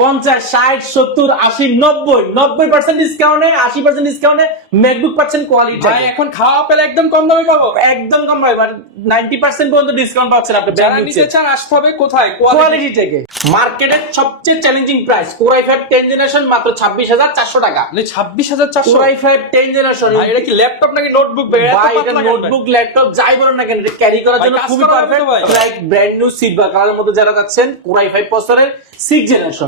50, 60, 70, 80, 90% ডিসকাউন্টে 80% ডিসকাউন্টে ম্যাকবুক পাচ্ছেন কোয়ালিটি। ভাই এখন খাওয়া পেলে একদম কম দামে পাবো, একদম কম ভাই, 90% পর্যন্ত ডিসকাউন্ট পাচ্ছেন আপনি। যারা নিতে চান আসতে হবে কোথায়? কোয়ালিটি থেকে। মার্কেটের সবচেয়ে challenging price Core i5 10 generation মাত্র 26,400 টাকা। 26,400 Core i5 10 জেনারেশন। ভাই এটা কি ল্যাপটপ নাকি নোটবুক? ভাই এত ভাই এটা পাতলা কেন? নোটবুক ল্যাপটপ যাই বলেন না কেন, এটা ক্যারি করার ভাই, জন্য কাজ খুবই করার পারফেক্ট। মতো ভাই। লাইক ব্র্যান্ড নিউ সিলভার কালারের মধ্যে যারা যাচ্ছেন Core i5 প্রসেসরের 6 generation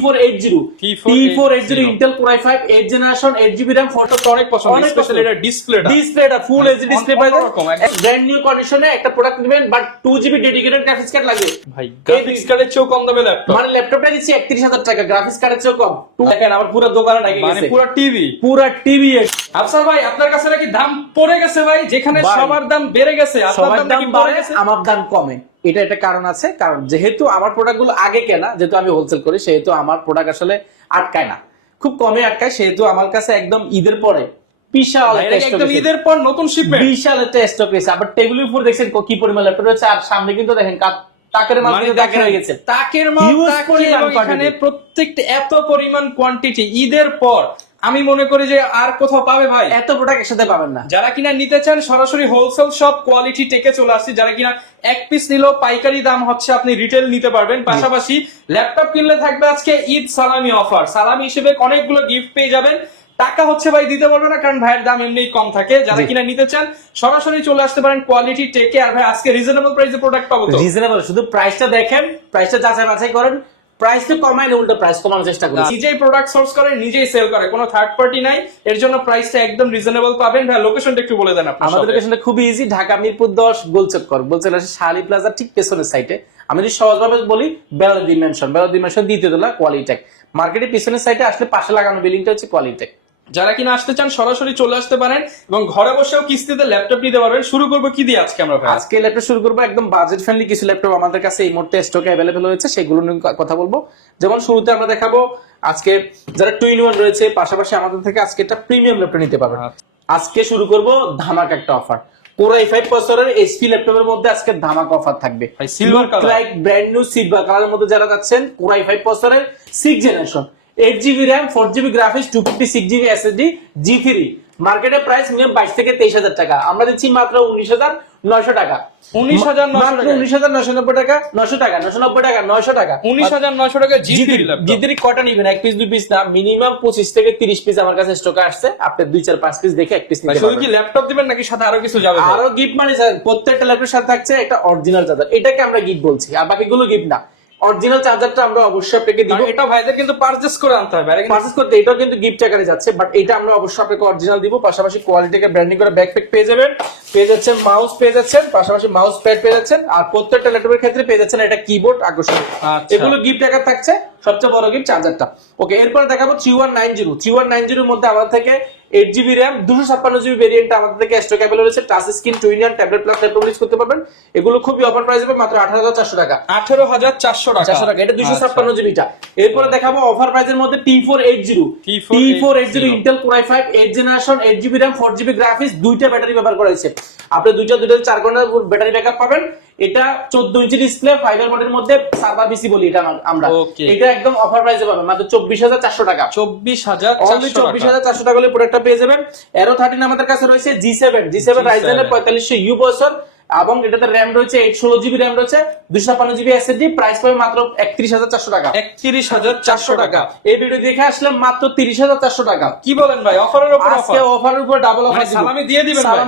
T480 Intel Core i5 8 generation 8GB RAM 4 তো অনেক পছন্দ, স্পেশালি এটা ডিসপ্লেটা ফুল এইচডি ডিসপ্লে পাবেন। অন্যরকম, একদম। ব্র্যান্ড নিউ কন্ডিশনে একটা প্রোডাক্ট নেবেন, but 2GB dedicated graphics card লাগবে। ভাই গ্রাফিক্স কার্ডের চেয়েও কম দামে ল্যাপটপ, মানে ল্যাপটপটা দিচ্ছি 31,000 টাকা, গ্রাফিক্স কার্ডের চেয়েও কম। দেখেন আমার পুরো দোকানে ঢেকে মানে গেছে, পুরো টিভি। পুরো টিভি। আফসার ভাই আপনার কাছে নাকি দাম পড়ে গেছে ভাই? যেখানে ভাই, সবার দাম বেড়ে গেছে আপনার সবার দাম দাম নাকি পড়ে বাড়ে, গেছে? আমার দাম কমে। এটা একটা কারণ আছে, কারণ যেহেতু আমার প্রোডাক্টগুলো আগে কেনা, যেহেতু আমি হোলসেল করি, সেহেতু আমার প্রোডাক্ট আসলে আটকায় না, খুব কমে আটকায়। সেহেতু আমার কাছে একদম ঈদের পরে বিশাল ভাই, একটা এটা stock একদম এসেছে। ঈদের পর নতুন শিপমেন্ট। বিশাল একটা স্টক রয়েছে। আবার টেবিলের উপর দেখছেন কি পরিমাণ ল্যাপটপ রয়েছে, আর সামনে কিন্তু দেখেন তাকের মাল মানে কিন্তু তাকের হয়ে গেছে। তাকের মাল Huge তাকে, পরিমাণ এবং এখানে quantity। প্রত্যেকটা এত পরিমাণ কোয়ান্টিটি ঈদের পর আমি মনে করি যে আর কোথাও পাবে ভাই? এত প্রোডাক্ট একসাথে পাবেন না। যারা কিনা নিতে চান সরাসরি হোলসেল শপ কোয়ালিটি টেকে চলে আসছে। যারা কিনা এক পিস নিলেও পাইকারি দাম হচ্ছে, আপনি রিটেল নিতে পারবেন। পাশাপাশি ল্যাপটপ কিনলে থাকবে আজকে ঈদ সালামি অফার, সালামি হিসেবে অনেকগুলো গিফট পেয়ে যাবেন। টাকা হচ্ছে ভাই দিতে পারবে না, কারণ ভাইয়ের দাম এমনিই কম থাকে। যারা কিনা নিতে চান সরাসরি চলে আসতে পারেন কোয়ালিটি টেকে। আর ভাই আজকে রিজনেবল প্রাইসে প্রোডাক্ট পাবো তো? রিজনেবল, শুধু প্রাইসটা দেখেন, প্রাইসটা যাচাই বাছাই করেন। প্রাইস তো কমায় না, উল্টো প্রাইস কমানোর চেষ্টা করি। নিজেই প্রোডাক্ট সোর্স করে, নিজেই সেল করে, কোনো থার্ড পার্টি নাই। এর জন্য প্রাইসটা একদম রিজনেবল পাবেন। ভাই লোকেশনটা একটু বলে দেন আপনার। আমাদের লোকেশনটা খুবই ইজি, ঢাকা মিরপুর 10 গোলচক্কর, গোলচক্কর শালি প্লাজা ঠিক পেছনের সাইডে। আমি যদি সহজভাবে বলি, বেলাদি মেনশন দ্বিতীয় তলা কোয়ালিটেক মার্কেটের পিছনের সাইডে আসলে পাশে লাগানো বিল্ডিংটা হচ্ছে কোয়ালিটেক। যারা কিনা আসতে চান সরাসরি চলে আসতে পারেন এবং ঘরে বসেও কিস্তিতে ল্যাপটপ নিতে পারবেন। শুরু করবো কি দিয়ে আজকে আমরা? আজকে ল্যাপটপ শুরু করবো একদম বাজেট ফ্রেন্ডলি কিছু ল্যাপটপ আমাদের কাছে এই মুহূর্তে স্টকে অ্যাভেলেবল হয়েছে, সেগুলো নিয়ে কথা বলবো। যেমন শুরুতে আমরা দেখাবো আজকে যারা 2-in-1 রয়েছে, পাশাপাশি আমাদের থেকে আজকে একটা প্রিমিয়াম ল্যাপটপ নিতে পারবেন। আজকে শুরু করব ধামাক একটা অফার। Core i5 প্রসেসরের এইচপি ল্যাপটপের মধ্যে আজকে ধামাক অফার থাকবে। Silver colour, like brand new silver কালারের মধ্যে যারা যাচ্ছেন Core i5 প্রসেসরের 6 generation 8GB RAM 4GB graphics 256GB SSD G3, মার্কেটের প্রাইস মিনিমাম 22 থেকে 23,000 টাকা, আমরা দিচ্ছি মাত্র 19,900 টাকা। 19,990 টাকা, 900 টাকা, 990 টাকা, 900 টাকা, 19,900 টাকা জি3 ল্যাপটপ। জি3 কটা নিবেন? এক পিস 2 পিস না, মিনিমাম 25 থেকে 30 পিস আমার কাছে স্টকে আসছে। আপনি 2 4 5 পিস দেখে এক পিস নিতে শুধু পারবেন। কি ল্যাপটপ দিবেন নাকি সাথে আরো কিছু যাবে? আরো গিফট মানে স্যার, প্রত্যেকটা ল্যাপটপের সাথে থাকছে একটা অরিজিনাল চার্জার, এটাকে আমরা গিফট বলছি, আর বাকিগুলো গিফট না। অরিজিনাল চার্জারটা আমরা অবশ্যই আপনাকে দিব। এটা ভাইদের কিন্তু পারচেজ করে আনতে হবে, পারচেজ করতে এটাও কিন্তু গিফট আকারে যাচ্ছে, বাট এটা আমরা অবশ্যই আপনাকে অরিজিনাল দিব। পাশাপাশি কোয়ালিটিকে ব্র্যান্ডিং করে ব্যাকপ্যাক পেয়ে যাবেন, পেয়ে যাচ্ছেন মাউস পেয়ে যাচ্ছেন, পাশাপাশি মাউস প্যাড পেয়ে যাচ্ছেন, আর প্রত্যেকটা ল্যাপটপের ক্ষেত্রে পেয়ে যাচ্ছেন এটা কিবোর্ড আকর্ষণীয়। এগুলো গিফট আকার থাকছে, সবচেয়ে বড় গিফট চার্জারটা। ওকে, এরপর দেখাবো 3190 এর মধ্যে আমাদের থেকে 8GB RAM 256GB ভেরিয়েন্ট আমাদের থেকে স্টক অ্যাভেলেবল আছে। Touch screen 2-in-1 tablet plus laptop use করতে পারবেন। এগুলো খুবই অফার প্রাইস হবে, মাত্র 18,400 টাকা। 18,400 টাকা, এটা 256GB টা। এরপরে দেখাবো অফার প্রাইসের মধ্যে T480 Intel Core i5 8 generation 8GB RAM 4GB graphics, দুইটা ব্যাটারি ব্যবহার করা হয়েছে। আপনি দুইটা 4 ঘন্টা ব্যাটারি ব্যাকআপ পাবেন। এটা 14 ইঞ্চি ডিসপ্লে, ফাইবার মোডের মধ্যে সার্ভার পিসি বলি এটা আমরা। এটা একদম অফার প্রাইসে পাবেন মাত্র 24,400 টাকা। 24,400 টাকা হলে প্রোডাক্টটা পেয়ে যাবেন। Aero 13 আমাদের কাছে রয়েছে G7 Ryzen এর 4500U প্রসেসর, এবং এটাতে RAM রয়েছে 816GB RAM রয়েছে, 256GB SSD, প্রাইস পাবে মাত্র 31,400 টাকা। 31,400 টাকা। এই ভিডিও দেখে আসলে মাত্র 30,400 টাকা। কি বলেন ভাই, অফারের উপর আজকে অফারের উপর ডাবল অফার দিব। সালামি দিয়ে দিবেন ভাই।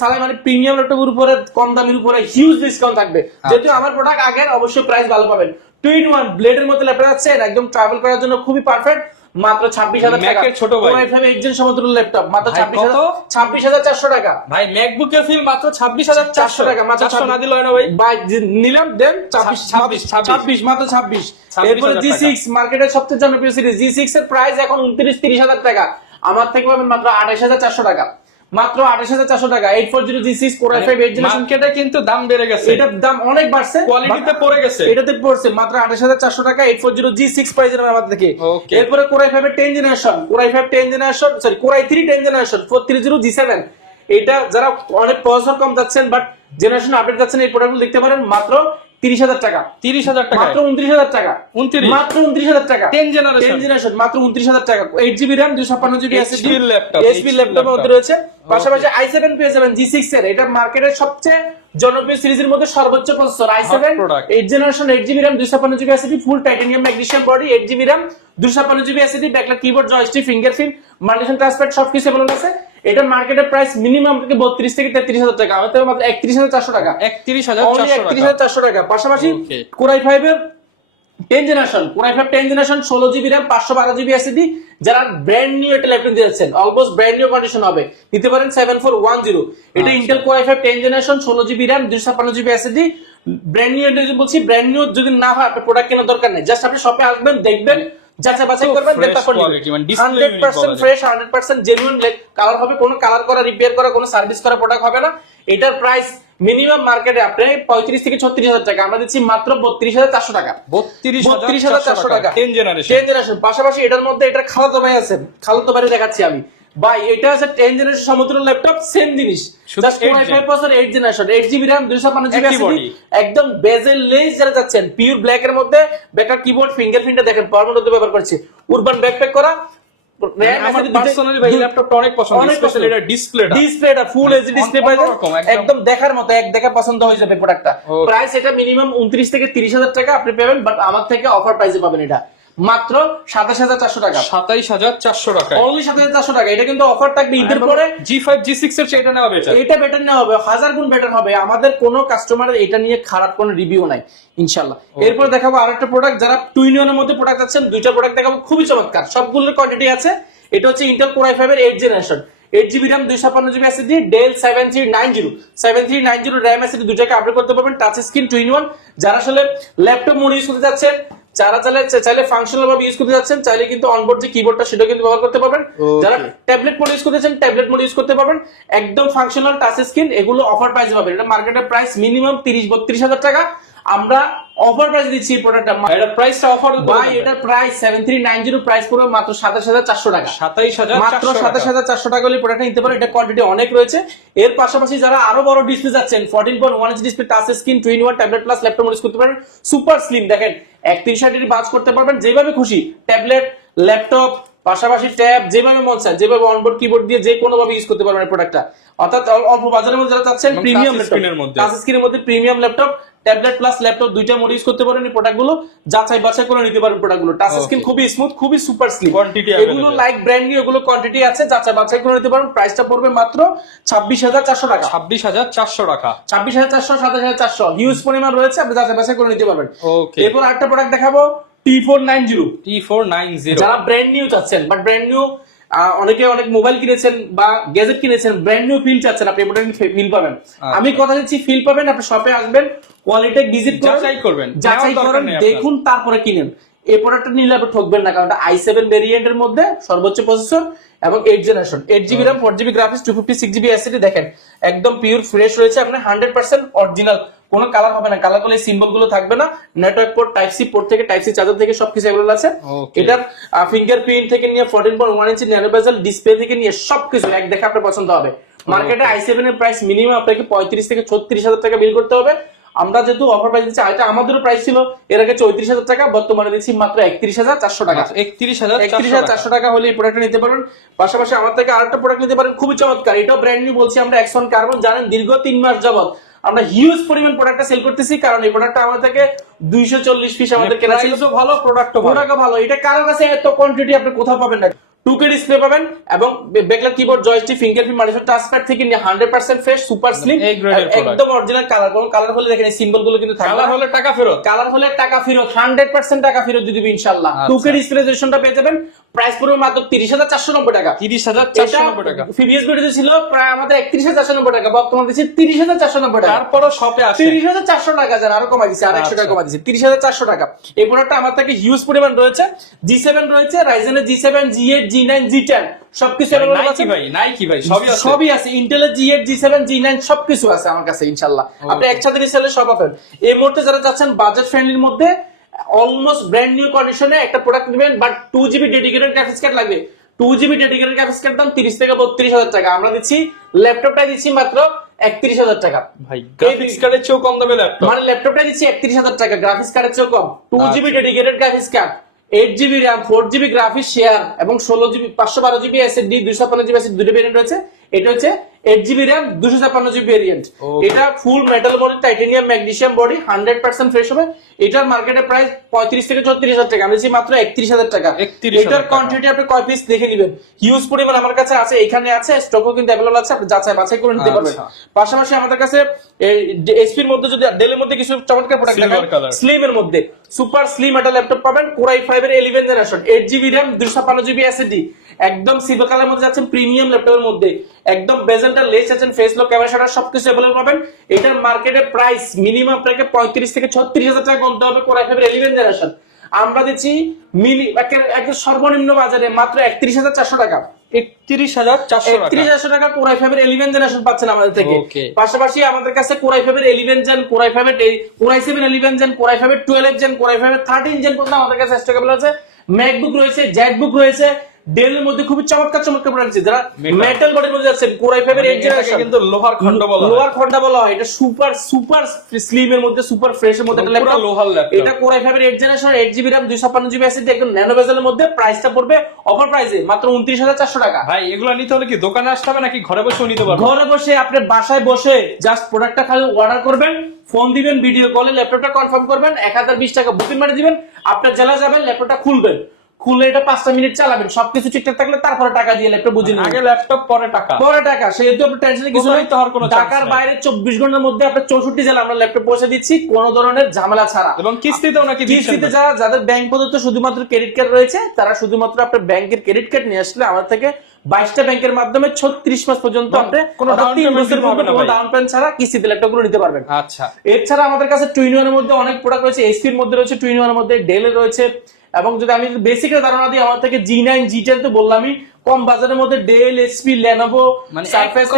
সালামি মানে প্রিমিয়াম ল্যাপটপের উপরে কম দামের উপরে হিউজ ডিসকাউন্ট থাকবে। যেহেতু আমার প্রোডাক্ট আগের, অবশ্যই প্রাইস ভালো পাবেন। 2-in-1 ব্লেডের মতো ল্যাপটপ আছে, একদম ট্রাভেল করার জন্য খুবই পারফেক্ট, মাত্র 26,000 টাকা। ছোট ভাই Core i5 একজন সমতুল্য ল্যাপটপ মাত্র 26,400 টাকা। ভাই ম্যাকবুকের ফিল মাত্র 26,400 টাকা, মাত্র 400 না দিলে হয় না ভাই? ভাই নিলাম দেন 26 মাত্র 26। এরপরে G6 মার্কেটের সবচেয়ে জনপ্রিয় সিরিজ G6 এর প্রাইস এখন 29-30,000 টাকা, আমার থেকে পাবেন মাত্র 28,400 টাকা। মাত্র 28,400 টাকা। 840 G6 Core i5 8 জেনারেশন। মার্কেটে কিন্তু দাম বেড়ে গেছে, এটার দাম অনেক বাড়ছে, কোয়ালিটিতে পড়ে গেছে, এটাতে পড়ছে মাত্র 28,400 টাকা। 840 G6 প্রাইস এর আমাদের থেকে। এরপরে Core i5 এর 10 generation, Core i3 10 generation 430 G7। এটা যারা অনেক প্রসেসর কম যাচ্ছেন বাট জেনারেশন আপডেট যাচ্ছেন, এই প্রোডাক্টগুলো দেখতে পারেন মাত্র 30,000 টাকা, 30,000 টাকা, মাত্র 29,000 টাকা, 29, মাত্র 29,000 টাকা, 10 জেনারেশন, মাত্র 29,000 টাকা, 8GB RAM 256GB SSD laptop, HP ল্যাপটপের মধ্যে রয়েছে। পাশাপাশি i7 পেয়ে যাবেন G6 এর, এটা মার্কেটের সবচেয়ে জনপ্রিয় সিরিজের মধ্যে সর্বোচ্চ processor i7 8 generation 8GB RAM 256GB SSD full titanium magnesium body 8GB RAM 256GB SSD backlight keyboard joystick fingerprint multifunction touchpad সবকিছু अवेलेबल আছে। এটা মার্কেটের প্রাইস মিনিমাম থেকে 32 থেকে 33,000 টাকা, আমাদের মাত্র 31,400 টাকা, 31,400 টাকা। পাশাপাশি Core i5 এর 10 generation, Core i5 10 generation 16GB RAM 512GB SSD, যারা ব্র্যান্ড নিউ একটা ল্যাপটপ দিয়েছেন অলমোস্ট ব্র্যান্ড নিউ কন্ডিশন হবে নিতে পারেন 7410। এটা Intel Core i5 10 generation 16GB RAM 256GB SSD brand new. এটা বলছি ব্র্যান্ড নিউ যদি না হয় আপনার প্রোডাক্ট কেনার দরকার নেই, জাস্ট আপনি শপে আসবেন, দেখবেন, যাচাই বাছাই করবেন, দেন তারপর নিবেন। 100% ফ্রেশ 100% জেনুইন কালার হবে, কোনো কালার করা রিপেয়ার করা কোনো সার্ভিস করা প্রোডাক্ট হবে না। এটার প্রাইস মিনিমাম মার্কেটে আপনি 35 থেকে 36,000 টাকা, আমরা দিচ্ছি মাত্র 32,400 টাকা, 32,400 টাকা 10 জেনারেশন। পাশাপাশি এটার মধ্যে এটার খালাতো ভাই আছে, খালাতো ভাই দেখাচ্ছি আমি ভাই, এটা আছে 10 জেনারেশন সমতুল্য ল্যাপটপ, সেম জিনিস, just Core i5 processor 8 generation 8GB RAM 256GB SSD একদম বেজেল লেস যারা যাচ্ছেন পিওর ব্ল্যাক এর মধ্যে, ব্যাকআপ কিবোর্ড ফিঙ্গারপ্রিন্টটা দেখেন পারমানেন্ট মধ্যে ব্যবহার করছে, উরবান ব্যাকপ্যাক করা। আমার পার্সোনালি ভাই ল্যাপটপটা অনেক পছন্দ, স্পেশালি এটা ডিসপ্লেটা ফুল এইচডি ডিসপ্লে পাইছেন, একদম দেখার মতো, এক দেখা পছন্দ হয়ে যাবে প্রোডাক্টটা। প্রাইস এটা মিনিমাম 29 থেকে 30,000 টাকা আপনি পাবেন, বাট আমার থেকে অফার প্রাইসে পাবেন এটা মাত্র 27,400 টাকা, 27,400 টাকা, অনলি 27,400 টাকা। এটা কিন্তু অফার থাকবে ঈদের পরে। G5 G6 এর চেয়ে এটা নেওয়া বেটার, এটা বেটার নেওয়া হবে, 1000 গুণ বেটার হবে, আমাদের কোনো কাস্টমারের এটা নিয়ে খারাপ কোনো রিভিউ নাই ইনশাআল্লাহ। এরপর দেখাবো আরেকটা প্রোডাক্ট, যারা 2 in 1 এর মধ্যে প্রোডাক্ট আছেন, দুইটা প্রোডাক্ট দেখাবো খুবই চমৎকার, সবগুলোর কোয়ান্টিটি আছে। এটা হচ্ছে Intel Core i5 এর 8 generation 8GB RAM 256GB SSD Dell 7390 RAM SSD দুটাকে আপডেট করতে পারবেন, টাচ স্ক্রিন 2 in 1। যারা আসলে ল্যাপটপ মোড ইউজ করতে যাচ্ছেন, যারা চাইলে ফাংশনাল ভাবে ইউজ করতে যাচ্ছেন, চাইলে কিন্তু অনবোর্ড যে কিবোর্ডটা সেটা কিন্তু ব্যবহার করতে পারবেন। যারা ট্যাবলেট মোড ইউজ করতে চান, ট্যাবলেট মোড ইউজ করতে পারবেন, একদম ফাংশনাল টাচ স্ক্রিন, এগুলো অফার প্রাইসে পাবেন। এটা মার্কেটের প্রাইস মিনিমাম 30-32,000 টাকা, আমরা অফার প্রাইস দিচ্ছি এই প্রোডাক্টটা। এটা প্রাইসটা অফার ভাই, এটা প্রাইস 7390 প্রাইস পড়বে মাত্র 27,400 টাকা, 27,400 মাত্র 27,400 টাকা হলে প্রোডাক্টটা নিতে পারেন। এটা কোয়ান্টিটি অনেক রয়েছে। এর পাশাপাশি যারা আরো বড় ডিসপ্লে যাচ্ছেন, 14.1 inch display, touch screen, 2 in 1 tablet plus laptop use করতে পারেন, সুপার স্লিম, দেখেন 3160 বাজ করতে পারবেন যেভাবে খুশি, ট্যাবলেট, ল্যাপটপ, পাশাপাশি ট্যাব, যেভাবে মন চায়, যেভাবে অনবোর্ড কিবোর্ড দিয়ে যে কোনো ভাবে ইউজ করতে পারবেন এই প্রোডাক্টটা। অর্থাৎ অল্প বাজারের মধ্যে যারা চাচ্ছেন প্রিমিয়াম ল্যাপটপ, টাচ স্ক্রিনের মধ্যে premium laptop, tablet plus laptop দুইটা মোড ইউজ করতে পারেন। এই প্রোডাক্টগুলো যাচাই বাছাই করে নিতে পারেন প্রোডাক্টগুলো, টাচ স্ক্রিন খুবই স্মুথ, খুবই সুপার স্লিম, কোয়ান্টিটি এগুলো লাইক ব্র্যান্ড নিউ, এগুলো কোয়ান্টিটি আছে, যাচাই বাছাই করে নিতে পারেন। প্রাইসটা পড়বে মাত্র 26,400 টাকা, 26,400 টাকা, 26,400 27,400 হিউজ পরিমাণ রয়েছে, আপনি যাচাই বাছাই করে নিতে পারবেন। ওকে, এরপর আরেকটা প্রোডাক্ট দেখাবো T490। যারা ব্র্যান্ড নিউ চাচ্ছেন, বাট ব্র্যান্ড নিউ অনেকে অনেক মোবাইল কিনেছেন বা গ্যাজেট কিনেছেন, ব্র্যান্ড নিউ ফিল চাচ্ছেন, আপনি প্রোডাক্ট ফিল পাবেন। আমি কথা দিচ্ছি ফিল পাবেন, আপনি শপে আসবেন, কোয়ালিটি ভিজিট করবেন, যাচাই করেন, দেখুন, তারপরে কিনেন। এই প্রোডাক্টটা নিলে আপনি ঠকবেন না, কারণ এটা i7 ভেরিয়েন্টের মধ্যে সর্বোচ্চ প্রসেসর এবং 8 generation 8GB RAM 4GB graphics 256GB SSD, দেখেন একদম পিওর ফ্রেশ রয়েছে, আপনার 100% অরিজিনাল, কোনো কালার হবে না, কালার করলে সিম্বল গুলো থাকবে না। Network port, type C port থেকে, টাইপ সি চার্জার থেকে সবকিছু अवेलेबल আছে। এটার ফিঙ্গারপ্রিন্ট থেকে নিয়ে 14.1 ইঞ্চি ন্যানো বেজেল ডিসপ্লে থেকে নিয়ে সবকিছু এক দেখে আপনার পছন্দ হবে। মার্কেটে i7 এর প্রাইস মিনিমাম আপনাকে 35 থেকে 36,000 টাকা বিল করতে হবে। আমরা যেহেতু অফার প্রাইস দিচ্ছি, এটা আমাদেরও প্রাইস ছিল এর আগে 34,000 টাকা, বর্তমানে দিচ্ছি মাত্র 31,400 টাকা, 31,400 টাকা হলে এই প্রোডাক্টটা নিতে পারেন। পাশাপাশি আমার থেকে আরেকটা প্রোডাক্ট নিতে পারেন, খুবই চমৎকার, এটাও ব্র্যান্ড নিউ বলছি আমরা, এক্সন কার্বন। জানেন দীর্ঘ 3 মাস যাবত আমরা হিউজ পরিমাণ প্রোডাক্টটা সেল করতেছি, কারণ এই প্রোডাক্টটা আমাদের থেকে 240 পিস আমাদের কেনা ছিল, ভালো প্রোডাক্টও ভালো। এটা কারো কাছে এত কোয়ান্টিটি আপনি কোথাও পাবেন না। 2K ডিসপ্লে পাবেন এবং backlight keyboard, joystick, fingerprint, multifunction touchpad থেকে নিয়ে 100% ফ্রেশ, সুপার স্লিম, একদম অরিজিনাল কালার। কোন কালার হলে দেখেন এই সিম্বল গুলো কিন্তু থাকবে, কালার হলে টাকা ফেরত, 100% টাকা ফেরত দিয়ে দিবেন ইনশাআল্লাহ। 2K ডিসপ্লে রেজোলিউশনটা পেয়ে যাবেন, প্রাইস পড়বে মাত্র 30,490 টাকা, 30,490 টাকা। প্রিভিয়াস ভিডিওতে ছিল প্রায় আমাদের 31,490 টাকা, বর্তমানে দিচ্ছি 30,490 টাকা। তারপরও শপে আসে 30,400 টাকা, জান আরো কমাই দিছি, আর 100 টাকা কমাই দিছি, 30,400 টাকা। এই প্রোডাক্টটা আমার থেকে হিউজ পরিমাণ রয়েছে, G7 রয়েছে, Ryzen এর G7, G8, G9, G10 সবকিছু নাইকি ভাই সবই আছে, Intel এর G8, G7, G9 সবকিছু আছে আমার কাছে ইনশাআল্লাহ। আপনি একসাথে রিসেলে সব পাবেন। এই মুহূর্তে যারা চাচ্ছেন বাজেট ফ্রেন্ডলির মধ্যে অলমোস্ট ব্র্যান্ড নিউ কন্ডিশনে একটা প্রোডাক্ট নেবেন, but 2GB dedicated graphics card লাগবে, 2GB ডেডিকেটেড গ্রাফিক্স কার্ড দাম 30 থেকে 32,000 টাকা। আমরা দিচ্ছি ল্যাপটপটা দিচ্ছি মাত্র 31,000 টাকা। ভাই গ্রাফিক্স কার্ডের চেয়েও কম দামে ল্যাপটপ, মানে ল্যাপটপটা দিচ্ছি 31,000 টাকা, গ্রাফিক্স কার্ডের চেয়েও কম। 2GB dedicated graphics card, 8GB RAM, 4GB graphics share এবং 16GB 512GB SSD 256GB SSD দুটো ভেরিয়েন্ট রয়েছে। এটা হচ্ছে 8GB RAM 256GB ভেরিয়েন্ট। এটা full metal body, titanium magnesium body, 100% fresh হবে। এটার মার্কেটে প্রাইস 35 থেকে 34,000 টাকা, আমি দিচ্ছি মাত্র 31,000 টাকা। 31,000 এটার কোয়ান্টিটি আপনি কয় পিস দেখে নেবেন, হিউজ পরিমাণ আমার কাছে আছে, এখানে আছে, স্টকও কিন্তু अवेलेबल আছে, আপনি যাচাই বাছাই করে নিতে পারবেন। পাশাপাশি আমাদের কাছে এসপির মধ্যে যদি ডেলের মধ্যে কিছু চমৎকার প্রোডাক্ট দেখাই, স্লিম এর মধ্যে সুপার স্লিম একটা ল্যাপটপ পাবেন, Core i5 এর 11 generation, 8GB RAM 256GB SSD, একদম সিলভার কালারের মধ্যে যাচ্ছেন, প্রিমিয়াম ল্যাপটপের মধ্যে একদম বেজেলটা লেস আছেন, ফেস লক ক্যামেরা শাটার সবকিছু अवेलेबल পাবেন। এটার মার্কেটে প্রাইস মিনিমাম আপনাকে 35 থেকে 36,000 টাকা গুনতে হবে। Core i5 এর 11 জেনারেশন আমরা দিচ্ছি একদম সর্বনিম্ন বাজারে মাত্র 31,400 টাকা। 31,400 টাকা Core i5 এর 11 জেনারেশন পাচ্ছেন আমাদের থেকে। পাশাপাশি আমাদের কাছে Core i5 এর 11 জেন, Core i5 এর Core i7 11 gen, Core i5 এর 12 জেন, Core i5 এর 13 জেন পর্যন্ত আমাদের কাছে স্টক अवेलेबल আছে। ম্যাকবুক রয়েছে, জেটবুক রয়েছে, ডেলের মধ্যে খুবই চমৎকার প্রোডাক্ট আছে। যারা মেটাল বডির মধ্যে যাচ্ছেন, Core i5 এর 8 জেনারেশন কিন্তু লোহার খন্ড বলা হয়, লোহার খন্ড বলা হয়। এটা সুপার স্লিম এর মধ্যে, সুপার ফ্রেশ এর মধ্যে একটা ল্যাপটপ, লোহার ল্যাপটপ। এটা Core i5 এর 8 generation, 8GB RAM 256GB SSD, একদম ন্যানো বেজেলের মধ্যে। প্রাইসটা পড়বে অফার প্রাইসে মাত্র 29,400 টাকা। ভাই এগুলো নিতে হলে কি দোকানে আসতে হবে নাকি ঘরে বসেও নিতে পারবেন? ঘরে বসে আপনি বাসায় বসে জাস্ট প্রোডাক্টটা খালি অর্ডার করবেন, ফোন দিবেন, ভিডিও কলে ল্যাপটপটা কনফার্ম করবেন, 1020 টাকা বুকিং মারি দিবেন, আপনার জেলা যাবেন, ল্যাপটপটা খুলবেন, খুলে এটা 5টা মিনিট চালাবেন, সবকিছু ঠিকঠাক থাকলে তারপরে টাকা দিয়ে ল্যাপটপ বুঝে নেবেন। আগে ল্যাপটপ পরে টাকা, পরে টাকা, সেহেতু আপনার টেনশনে কিছু নাই। তো আর কোনো ঢাকার বাইরে 24 ঘন্টার মধ্যে আপনার 64 জেলা আমরা ল্যাপটপ পৌঁছে দিচ্ছি, কোনো ধরনের ঝামেলা ছাড়া। এবং কিস্তিতেও নাকি দিচ্ছেন? কিস্তিতে যাদের ব্যাংক প্রদত্ত শুধুমাত্র ক্রেডিট কার্ড রয়েছে, তারা শুধুমাত্র আপনার ব্যাংকের ক্রেডিট কার্ড নিয়ে আসলে আমাদের থেকে 22টা ব্যাংকের মাধ্যমে 36 মাস পর্যন্ত আপনি কোনো ডাউন পেমেন্ট ছাড়া কিস্তিতে ল্যাপটপগুলো নিতে পারবেন। আচ্ছা, এছাড়া আমাদের কাছে টুইন এর মধ্যে অনেক প্রোডাক্ট রয়েছে, এইচপির মধ্যে রয়েছে, টুইন এর মধ্যে ডেলের রয়েছে। এবং যদি আমি বেসিক এর ধারণা দিই, আমার থেকে G9 G10 তো বললামই, কম বাজারের মধ্যে ডেল, এইচপি, লেনোভো, মানে সারফেস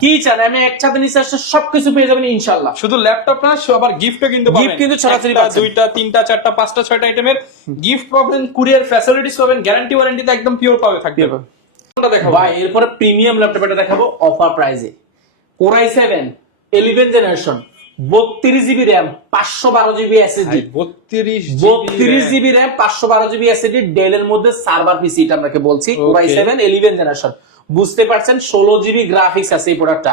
কি চান আমি একসাথে নিচে আসলে সবকিছু পেয়ে যাবেন ইনশাআল্লাহ। শুধু ল্যাপটপ না, আবার গিফটও কিন্তু পাবেন। গিফট কিন্তু ছড়াছড়ি পাচ্ছেন, 2টা 3টা 4টা 5টা 6টা আইটেমের গিফট পাবেন, কুরিয়ার ফ্যাসিলিটিস পাবেন, গ্যারান্টি ওয়ারেন্টি তো একদম পিওর পাবে থাকবে। কোনটা দেখাবো ভাই? এরপরে প্রিমিয়াম ল্যাপটপ এটা দেখাবো অফার প্রাইসে, Core i7 11 generation, 32GB RAM 512GB SSD, 32GB RAM 512GB SSD, ডেলের মধ্যে সার্ভার পিসি, এটা আপনাকে বলছি। Core i7 11 জেনারেশন, বুঝতে পারছেন, 16GB গ্রাফিক্স আছে এই প্রোডাক্টটা।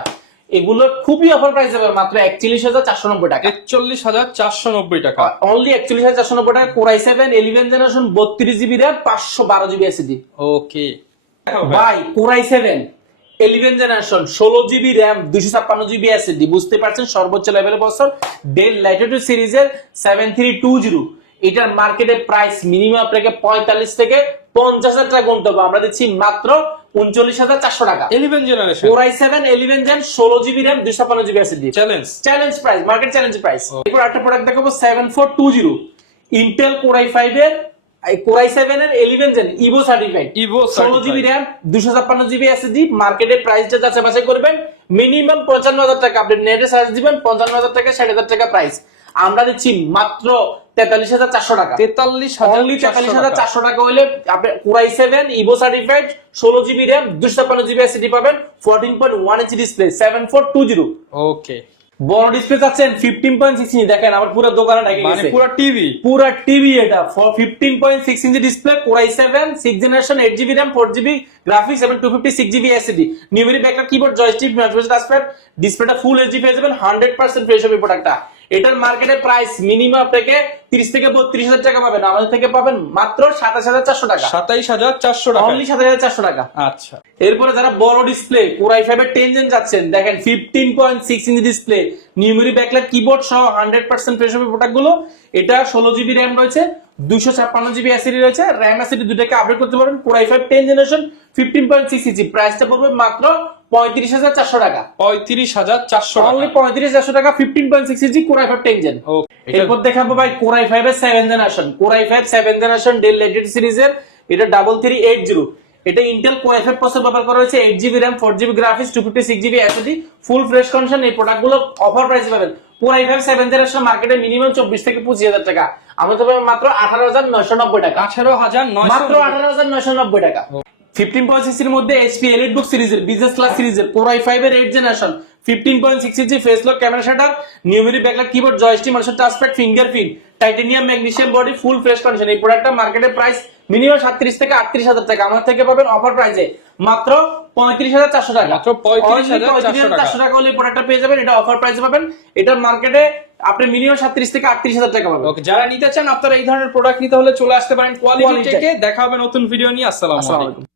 এগুলো খুবই অফার প্রাইস হবে মাত্র 41,490 টাকা। 41,490 টাকা অনলি 41,490 টাকা। Core i7 11 generation, 32GB RAM 512GB SSD। ওকে ভাই Core i7 11 generation, 16GB RAM 256GB SSD, বুঝতে পারছেন সর্বোচ্চ লেভেলের বছর ডেল ল্যাটিটিউড সিরিজের 7320। এটার মার্কেটের প্রাইস মিনিমাম আপনাকে 45 থেকে 50,000 টাকা গুনতে হবে, আমরা দিচ্ছি মাত্র 39,400 টাকা। 11 generation Core i7 11 gen, 16GB RAM 256GB SSD, challenge price, market challenge price. এরপর একটা প্রোডাক্ট দেখাবো 7420, ইন্টেল Core i5 এর Core i7 এর 11 gen Evo certified, 16GB RAM 256GB SSD, মার্কেটের প্রাইসটা যাচাই বাছাই করবেন, মিনিমাম 55,000 টাকা, আপনি নেটে সার্চ দিবেন 55,000 টাকা 60,000 টাকা প্রাইস, আমরা দিচ্ছি মাত্র 43,400 টাকা। 43,400 টাকা হলে আপনি Core i7 Ivo certified 16GB RAM 256GB SSD পাবেন, 14.1 ইঞ্চি ডিসপ্লে, 7420। ওকে, বড় ডিসপ্লে চাচ্ছেন 15.6 ইঞ্চি, দেখেন আমার পুরো দোকানে ঢেকে গেছে, মানে পুরো টিভি এটা 15.6 inch display, Core i7 6 generation, 8GB RAM 4GB graphics এবং 256GB SSD, numeric backlight, keyboard, joystick, mouse, touchpad, ডিসপ্লেটা ফুল এইচডি পেয়ে যাবেন, 100% ফ্রেশ হবে প্রোডাক্টটা। এটার মার্কেটের প্রাইস মিনিমাম আপনাকে 30 থেকে 32,000 টাকা পাবেন, আমাদের থেকে পাবেন মাত্র 27,400 টাকা। 27,400 টাকা, অনলি 27,400 টাকা। আচ্ছা, এরপরে যারা বড় ডিসপ্লে Core i5 এর 10 জেন যাচ্ছেন, দেখেন 15.6 inch display, numeric backlight, keyboard সহ 100% ফ্রেশ হবে প্রোডাক্ট গুলো। এটা 16GB RAM রয়েছে, 256GB SSD রয়েছে, RAM SSD দুটোকে আপডেট করতে পারবেন। Core i5 10 জেনারেশন 15.6 ইঞ্চি, প্রাইসটা পড়বে মাত্র 35,400 টাকা। 35,400 টাকা, অনলি 35,400 টাকা, 15.6 ইঞ্চি Core i5 10 জেন। এরপর দেখাবো ভাই Core i5 এর 7 generation, Core i5 7 generation del Latitude সিরিজের, এটা 3380। এটা ইন্টেল Core i5 প্রসেসর ব্যবহার করা হয়েছে, 8GB RAM 4GB graphics 256GB SSD, ফুল ফ্রেশ কন্ডিশন। এই প্রোডাক্টগুলো অফার প্রাইসে পাবেন। Core i5 7 জেনারেশন মার্কেটে মিনিমাম 24 থেকে 25,000 টাকা, আমরা তো পাবেন মাত্র 18,990 টাকা। 18,990, মাত্র 18,990 টাকা। 15.6 এর মধ্যে HP EliteBook সিরিজের, বিজনেস ক্লাস সিরিজের Core i5 এর 8 generation, 15.6 inch face lock camera shutter, numeric backlight keyboard, joystick, monitor touchpad, fingerprint, titanium magnesium body, full fresh condition. এই প্রোডাক্টটা মার্কেটে প্রাইস মিনিমাম 37 থেকে 38,000 টাকা, আমার থেকে পাবেন অফার প্রাইসে মাত্র 35,400 টাকা। মাত্র 35,400 টাকা হলে প্রোডাক্টটা পেয়ে যাবেন, এটা অফার প্রাইসে পাবেন। এটা মার্কেটে আপনি মিনিমাম 37 থেকে 38,000 টাকা পাবেন। ওকে, যারা নিতে চান আপনারা এই ধরনের প্রোডাক্ট নিতে হলে চলে আসতে পারেন কোয়ালিটি Quality টেকে। দেখা হবে নতুন ভিডিও নিয়ে। আসসালামু আসসালামু আলাইকুম। আলাইকুম।